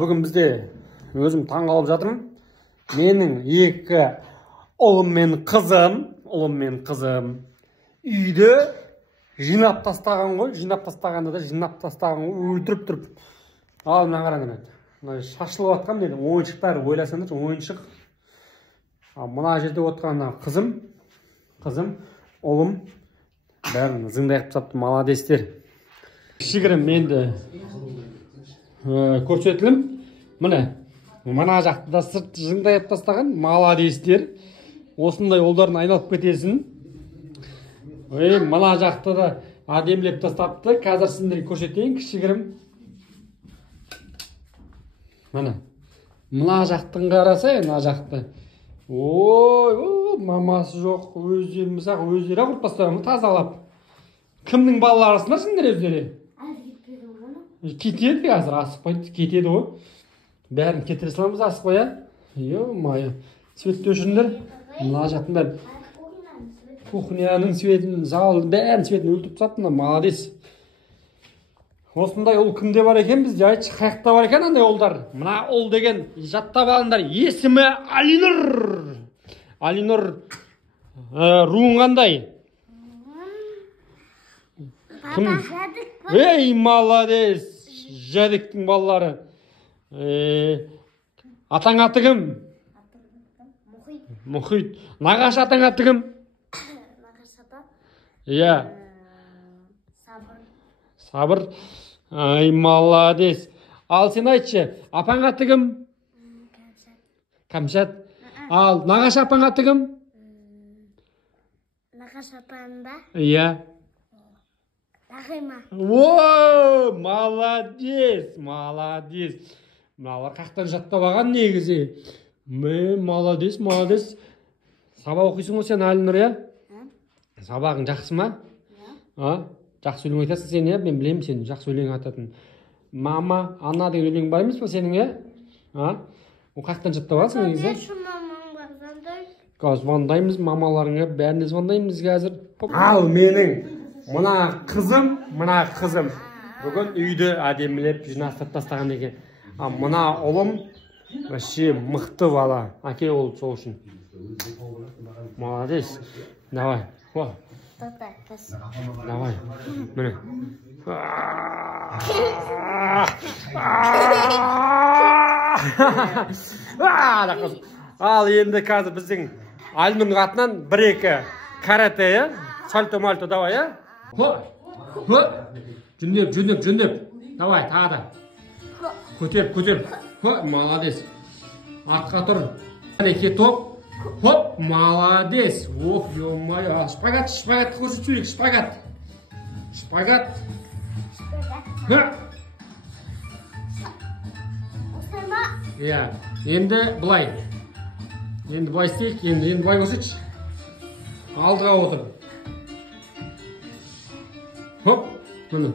Бүгін бізде өзім таң қалып жатырмын. Менің екі ұлым мен қызым үйде жинап тастаған ғой. Жинап тастағанда да өлтіріп тұрып. Ал мына қараңдар. Шашылып жатқан деді. Ойыншық бәрі ойласаңдар, ойыншық. Мына жерде отырған қызым, ұлым бәрін зыңдай қып тастапты, молодецтер. Кішігірім енді көрсетілім. Мына жақты да сырт зыңдай тастаған молодецтер. Осындай олдарын айналып кетесін. Мына жақты да адемлеп тастапты. Қазір сіздерге көрсетейін, кішігірім. Мына жақтың қарасай, мына жақты. Ой, мамасы жоқ, өздері құрып тастаған, тазалап. Кімнің балаларысыңдар сендер өздері? Кетеді қазір, асықпайды, кетеді ғой. Бәрін кетіре саламыз, асықпай, Ё-майы. Светті өшіріңдер. Мына жақтың бәрі. Кухняның светін, залдың бәрін светін өлтіріп тастапты, молодец. Осындай ұл кімде бар екен бізде? Айтшы, қаяқта бар екен андай ұлдар? Мына ұл деген жаттап алыңдар. Есімі Алинұр. Алинұр руын қандай? Ей, молодец. Жәдіктің балалары. Атаң аты кім? Мұхит. Нағашы атаң аты кім? Сабыр. Ай, молодец. Ал сен айтшы, апаң аты кім? Камшат. Ал нағашы апаң аты кім? Нағашы апаң ба? Рахима. О, молодец. Мыналар қақтан жаттап алған негізі. Молодец. Сабақ оқисың ғой сен, Алинұр, Сабағың жақсы ма? Жақсы өлең айтасың сен, мен білемін сен жақсы өлең айтатын. Мама, ана деген өлең бар емес па сенің, Ол қақтан жаттап аласың негізі? Қазір звондаймыз мамаларыңа, бәріне звондаймыз қазір. Ал менің мына қызым бүгін үйді әдемілеп жинастырып тастаған екен. Мына ұлым вообще мықты бала. Әке ол сол үшін. Молодец. Давай. Давай. Міне. Ал енді қазір біздің Алинұрдың атынан бір-екі карате, сальто-мальто, давай, Жүндеп. Давай, тағы да. Көтер. Молодец. Артқа тұр. Екі топ. Хоп, молодец. Ох, ё-майо. Шпагат көрсетсек, шпагат. Енді былай істейік, енді былай көрсетші. Алдыға отыр. Хоп, мұны.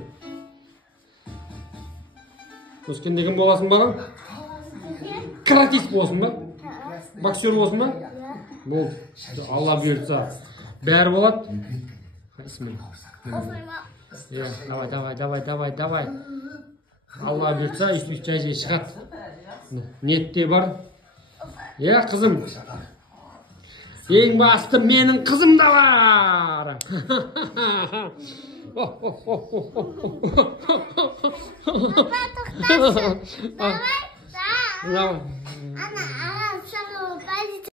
Өскенде кім боласың бағым? Каратист боласың ба? Боксер боласың ба? Болды. Алла бұйыртса. Бәрі болады. Давай. Алла бұйыртса, жай шығады. Ниетте бар. Қызым. Ең басты менің қызым да бар.